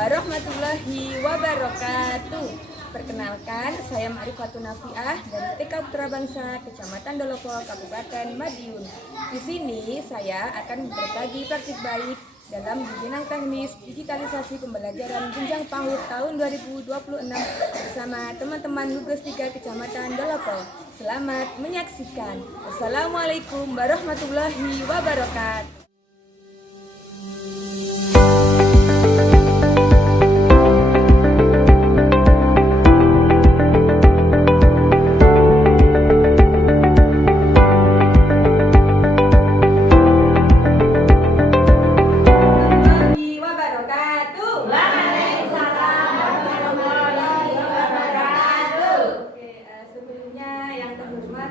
warahmatullahi wabarakatuh. Perkenalkan, saya Ma'rifatun Nafiah dari TK Putra Bangsa, Kecamatan Dolopo, Kabupaten Madiun. Di sini saya akan berbagi praktik baik dalam bidang teknis digitalisasi pembelajaran jenjang PAUD tahun 2026 bersama teman-teman Gugus 3 Kecamatan Dolopo. Selamat menyaksikan. Assalamualaikum warahmatullahi wabarakatuh.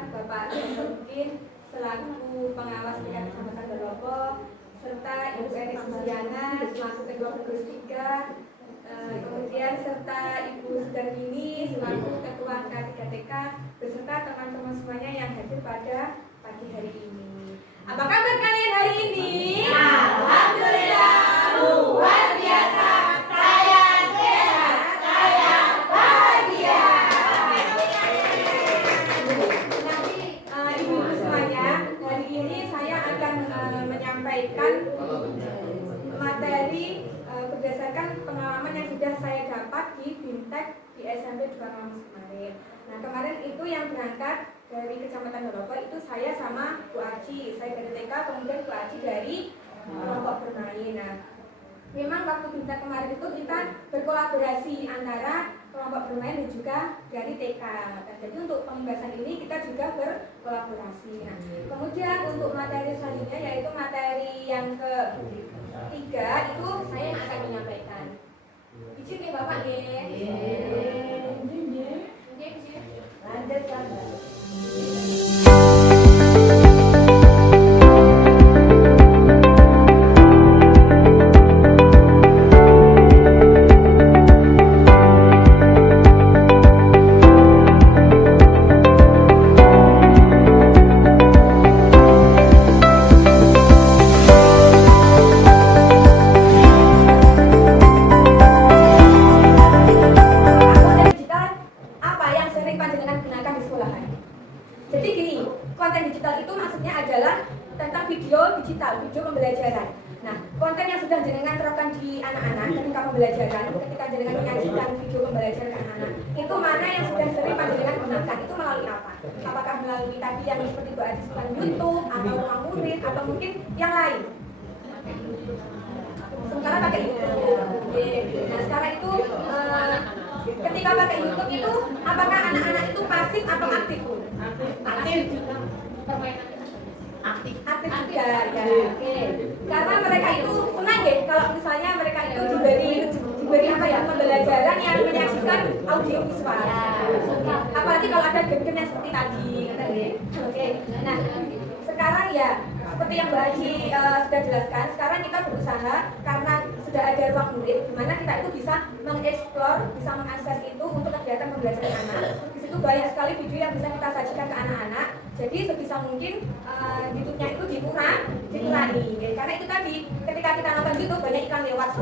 Bapak Mungkin selaku pengawas tingkat Kecamatan Dolopo serta Ibu Eni Susiana selaku Ketua Gugus 3, kemudian serta Ibu Sudarmini selaku Ketua K3TK beserta teman-teman semuanya yang hadir pada pagi hari ini. Apa kabar kalian hari ini? Alhamdulillah luar biasa. Saya sehat, saya bahagia. Ibu-ibu semuanya, hari ini saya akan menyampaikan materi berdasarkan pengalaman yang sudah saya dapat di Bintek di SMP 2 Kamus kemarin. Nah, kemarin itu yang berangkat dari Kecamatan Dolopo itu saya sama Bu Aci, saya dari TK, kemudian Bu Aci dari kelompok bermain. Nah, memang waktu Bintek kemarin itu kita berkolaborasi antara kelompok bermain dan juga dari TK. Dan jadi untuk pembahasan ini kita juga berkolaborasi. Nah, kemudian untuk materi selanjutnya yaitu materi yang ketiga itu saya yang akan menyampaikan. Izin ya Bapak ya. Lanjutkan. Jadi gini, konten digital itu maksudnya adalah tentang video digital, video pembelajaran. Nah, konten yang sudah jenengan terapkan di anak-anak ketika pembelajaran, ketika jenengan menyajikan video pembelajaran ke anak-anak, itu mana yang sudah sering jenengan gunakan? Itu melalui apa? Apakah melalui tadi yang seperti Bu Adi sebutkan YouTube, atau ruang murid, atau mungkin yang lain? Sementara pakai YouTube. Nah, sekarang itu ketika pakai YouTube itu, apakah anak-anak itu pasif atau aktif? Aktif juga. Aktif juga ya. Oke. Karena mereka itu senang ya kalau misalnya mereka itu diberi apa ya, pembelajaran yang menyaksikan audio visual. Apalagi kalau ada game-game yang seperti tadi. Oke. Nah, sekarang ya seperti yang Mbak Haji sudah jelaskan, sekarang kita berusaha karena sudah ada ruang murid di mana kita itu bisa mengeksplor, bisa mengakses itu untuk kegiatan pembelajaran anak. Di situ banyak sekali video yang bisa kita sajikan ke anak-anak. Jadi sebisa mungkin YouTube-nya itu dikurangi. Ya. Karena itu tadi ketika kita nonton YouTube banyak iklan lewat.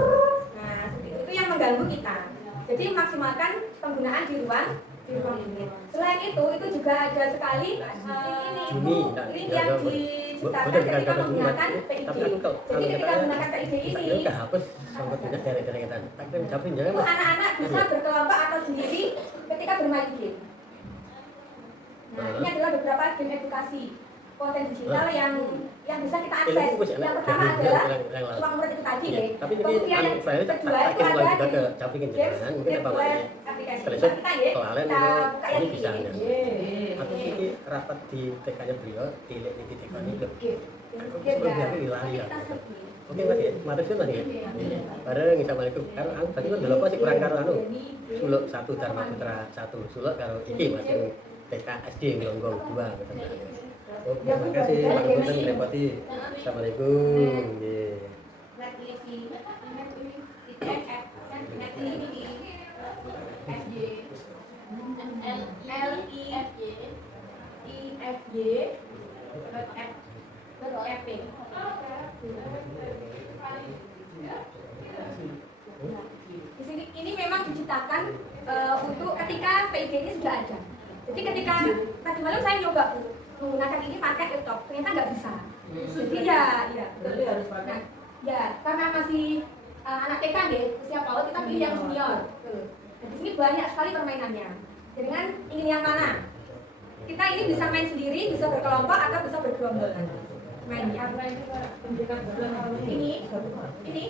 Nah, seperti itu yang mengganggu kita. Jadi maksimalkan penggunaan di ruang murid. Selain itu juga ada sekali link yang diciptakan ketika menggunakan PID. Jadi ketika menggunakan PID ini itu anak-anak bisa berkelompok atau sendiri ketika bermain game. Nah, ini adalah beberapa game edukasi konten digital yang bisa kita akses. Yang pertama adalah ruang murid itu tadi ya. Kemudian yang kedua itu ada game aplikasi kita ya. Kita buka yang ini. Aku ini rapat di TK-nya beliau di TK ini loh. Oke Mas ya, mari sih Mas ya. Bareng Assalamualaikum. Karo aku tadi kan Dolopo sih kurang karo Suluk 1 Dharma Putra 1 Suluk karo iki Mas TK SD Glonggong 2 gitu. Oke, makasih Pak Gubernur repoti. Assalamualaikum. Nggih. Jadi ketika tadi malam saya nyoba menggunakan ini pakai laptop, ternyata nggak bisa. Jadi ya, Berarti harus pakai. ya karena masih anak TK deh, usia PAUD kita pilih yang junior. Nah, di sini banyak sekali permainannya. Dengan ingin yang mana? Kita ini bisa main sendiri, bisa berkelompok atau bisa bergerombol. Main ya. Ini.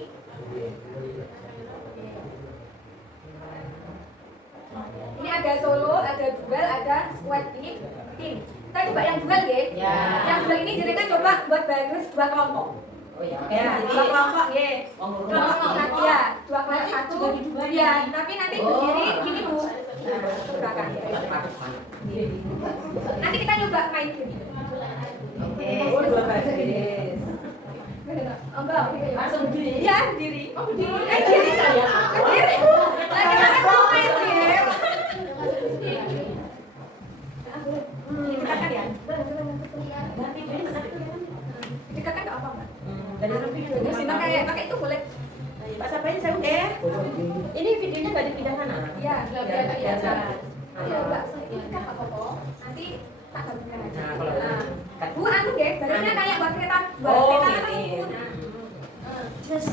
Ini ada solo, ada duel, ada squad. Ini tim. Kita coba yang duel ya. Yang duel ini jenengan coba buat bagus 2 kelompok. Oh ya. Ya, 2 kelompok ya. Kelompok satu ya, 2 kelompok satu. Ya, tapi nanti berdiri gini Bu. Ke belakang. Nanti kita nyoba main gini. Oke. Oh, 2 baris. Enggak, Langsung berdiri. ya berdiri. Oh, berdiri. Berdiri. Berdiri. Lagi mau main game. Dikatakan ya. Dikatakan enggak apa-apa. Dari lebih Ya, simak kayak pakai itu boleh. Pak Sapain saya udah. Ini videonya nggak dipindah sana? Iya, Ya, biasa. Ya, enggak ini kan apa kok. Nanti tak gabungkan aja. Nah, kalau Bu, anu deh, barisnya kayak buat kereta. Buat Oh, kereta kan ini. pun. Just.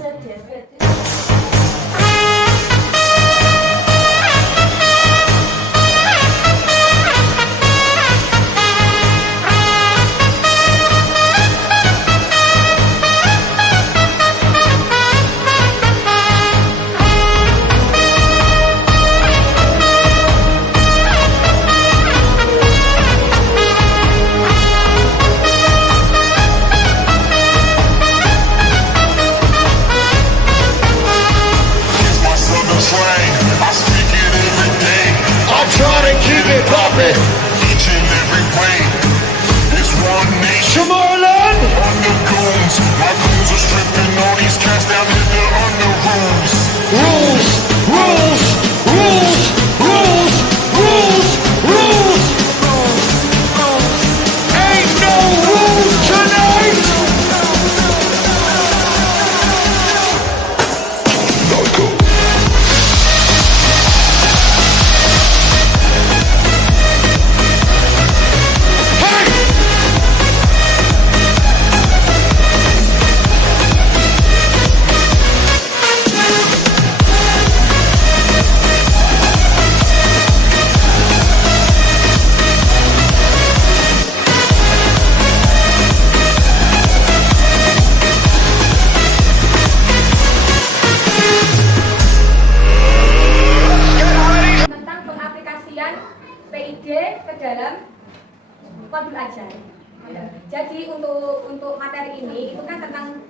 My southern slang, I speak it every day. I try to keep it poppin', each and every way. It's one nation, under goons. My goons are stripping all these cats down in the under rules. Rules, rules, rules, rules, rules, rules. Ain't no rules tonight. Loco. Tentang pengaplikasian PID ke dalam modul ajar. Jadi untuk materi ini itu kan tentang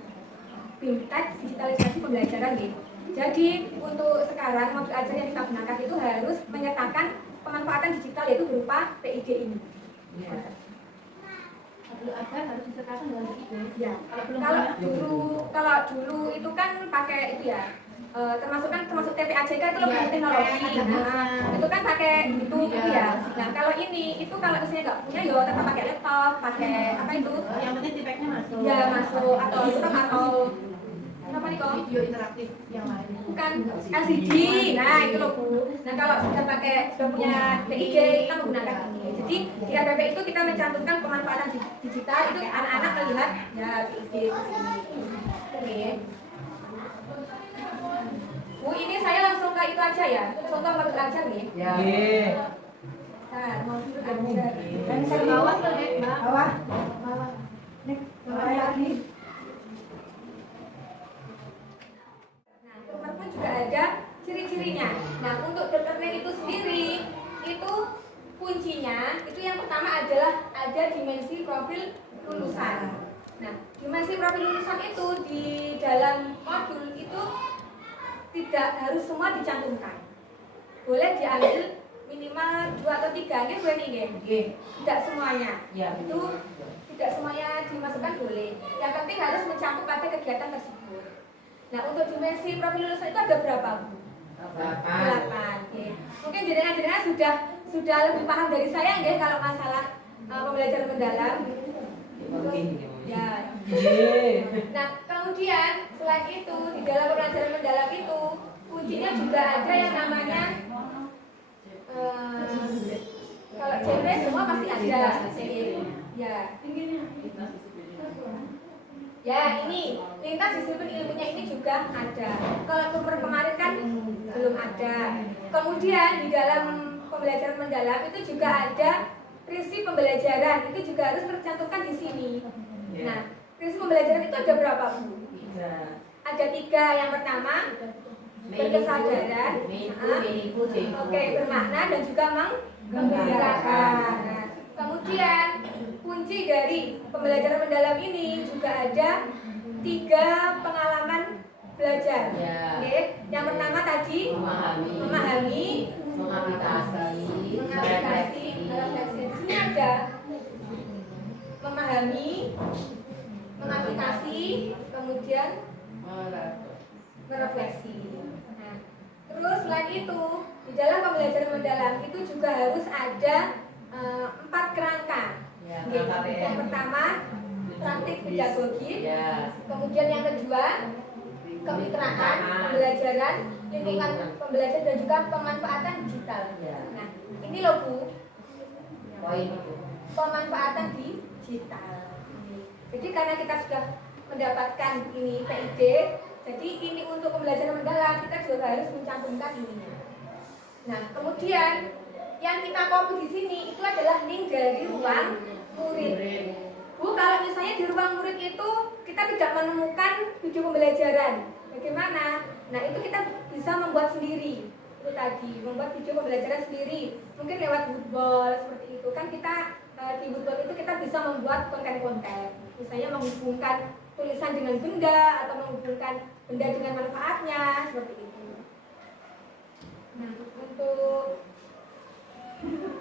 BIMTEK digitalisasi pembelajaran nih. Jadi untuk sekarang modul ajar yang kita gunakan itu harus menyertakan pemanfaatan digital yaitu berupa PID ini. Modul ajar harus disertakan dengan PID. Ya. Kalau dulu itu kan pakai itu ya. Termasuk TPAJK itu lebih teknologi. Nah, itu kan pakai itu ya. Nah, kalau ini itu kalau misalnya nggak punya ya tetap pakai laptop, pakai apa itu? Yang penting tipeknya masuk. Ya masuk atau laptop atau apa nih kok? Video interaktif yang lain. Bukan LCD. Nah, itu loh Bu. Nah, kalau sudah punya PID kita menggunakan ini. Jadi di APP itu kita mencantumkan pemanfaatan digital itu anak-anak melihat ya PID. Oke. Bu, ini saya langsung ke itu aja ya. Contoh modul ajar nih. Ya. Nah, modul ajar. Dan ke bawah tuh, Dek, Mbak. Bawah. Bawah. Bawah lagi. Nah, dokter pun juga ada ciri-cirinya. Nah, untuk dokter itu sendiri, itu kuncinya, itu yang pertama adalah ada dimensi profil lulusan. Nah, dimensi profil lulusan itu di dalam modul itu tidak harus semua dicantumkan. Boleh diambil minimal 2 atau 3, ini boleh nih, tidak semuanya. Ya. Itu tidak semuanya dimasukkan boleh. Yang penting harus mencakup pada kegiatan tersebut. Nah, untuk dimensi profil lulusan itu ada berapa, Bu? 8. Oke. Mungkin jenengan sudah lebih paham dari saya nggih kalau masalah pembelajaran mendalam. Terus, ya. Nah, kemudian selain itu di dalam pembelajaran mendalam itu kuncinya juga ada yang namanya Kalau JP semua pasti ada. Ya. Ya, ini lintas disiplin ilmunya ini juga ada. Kalau kemarin kan belum ada. Kemudian di dalam pembelajaran mendalam itu juga ada prinsip pembelajaran, itu juga harus tercantumkan di sini. Nah, prinsip pembelajaran itu ada berapa, Bu? Ada 3. Yang pertama, berkesadaran, oke, bermakna dan juga menggembirakan. Nah, kemudian kunci dari pembelajaran mendalam ini juga ada 3 pengalaman belajar. Oke, yang pertama tadi memahami, mengaplikasi, refleksi. Di sini ada memahami, mengaplikasi, kemudian merefleksi. Nah, terus selain itu di dalam pembelajaran mendalam itu juga harus ada 4 kerangka. Yang pertama praktik pedagogi, kemudian yang kedua kemitraan pembelajaran, lingkungan pembelajaran dan juga pemanfaatan digital. Nah, ini loh Bu, pemanfaatan digital. Jadi karena kita sudah mendapatkan ini PID, jadi ini untuk pembelajaran mendalam kita juga harus mencantumkan ininya. Nah, kemudian yang kita copy di sini itu adalah link dari ruang murid. Bu, kalau misalnya di ruang murid itu kita tidak menemukan video pembelajaran, bagaimana? Nah, itu kita bisa membuat sendiri. Itu tadi, membuat video pembelajaran sendiri. Mungkin lewat Woodball seperti itu. Kan kita di Woodball itu kita bisa membuat konten-konten. Misalnya menghubungkan tulisan dengan benda atau menghubungkan benda dengan manfaatnya seperti itu. Nah, untuk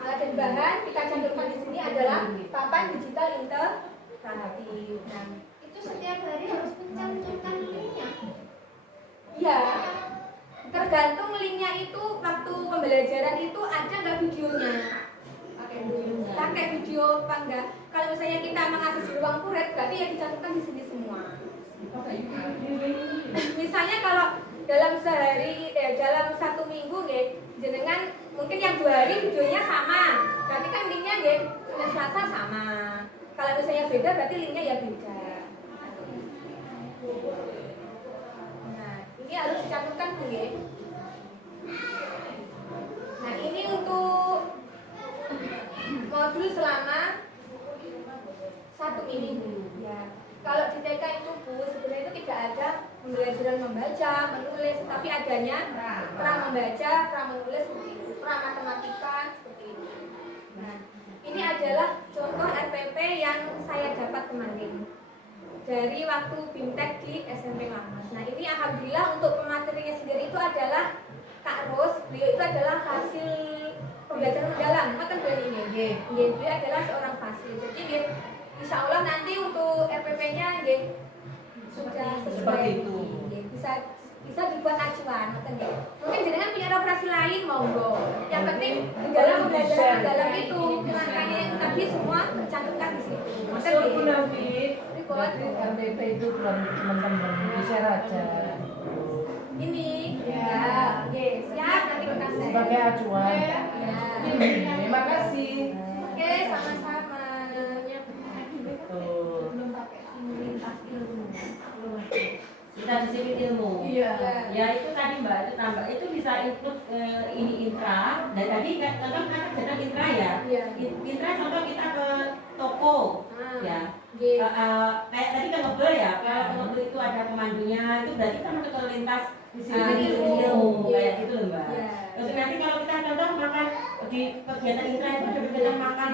alat dan bahan kita cantumkan di sini adalah papan digital interaktif. Nah, Itu setiap hari harus mencantumkan linknya. iya, tergantung linknya itu waktu pembelajaran itu ada nggak videonya. Pakai video apa enggak? Kalau misalnya kita mengakses di ruang murid, berarti ya dicantumkan di sini semua. Misalnya kalau dalam sehari, dalam 1 minggu, jenengan mungkin yang 2 hari videonya sama, berarti kan linknya Senin Selasa sama. Kalau misalnya beda, berarti linknya ya beda. Nah, ini harus dicantumkan Bu. Nah, ini untuk modul selama 1 minggu. Ya. Kalau di TK itu Bu, sebenarnya itu tidak ada pembelajaran membaca, menulis, tapi adanya pra membaca, pra menulis, pra matematika seperti itu. Nah, ini adalah contoh RPP yang saya dapat kemarin dari waktu BIMTEK di SMP Lamas. Nah, ini alhamdulillah untuk pematerinya sendiri itu adalah Kak Ros, beliau itu adalah hasil pembelajaran mendalam, kan ini. Beliau adalah seorang fasil. Jadi insya Allah nanti untuk RPP-nya sudah sesuai itu. Bisa dibuat acuan, mungkin jenengan punya referensi lain monggo. Yang penting di dalam pembelajaran mendalam itu langkahnya yang tadi semua tercantumkan di situ. Maksudku nanti RPP itu belum teman-teman bisa aja. Ini ya, siap nanti kita share. Sebagai acuan. Ya. Terima kasih. Oke, sama-sama. Betul. Lintas ilmu. Kita disiplin ilmu. Iya. Ya itu tadi Mbak, itu tambah itu bisa include ini intra. Dan tadi contoh kan sedang intra ya. Iya. Intra contoh kita ke toko. Ya. Kayak tadi ke mobil ya. Kalau ke mobil itu ada pemandunya, itu berarti kita masuk ke lintas disiplin ilmu. Kayak gitu loh Mbak. Iya. Terus nanti kalau kita contoh makan di kegiatan intra itu ada kegiatan makan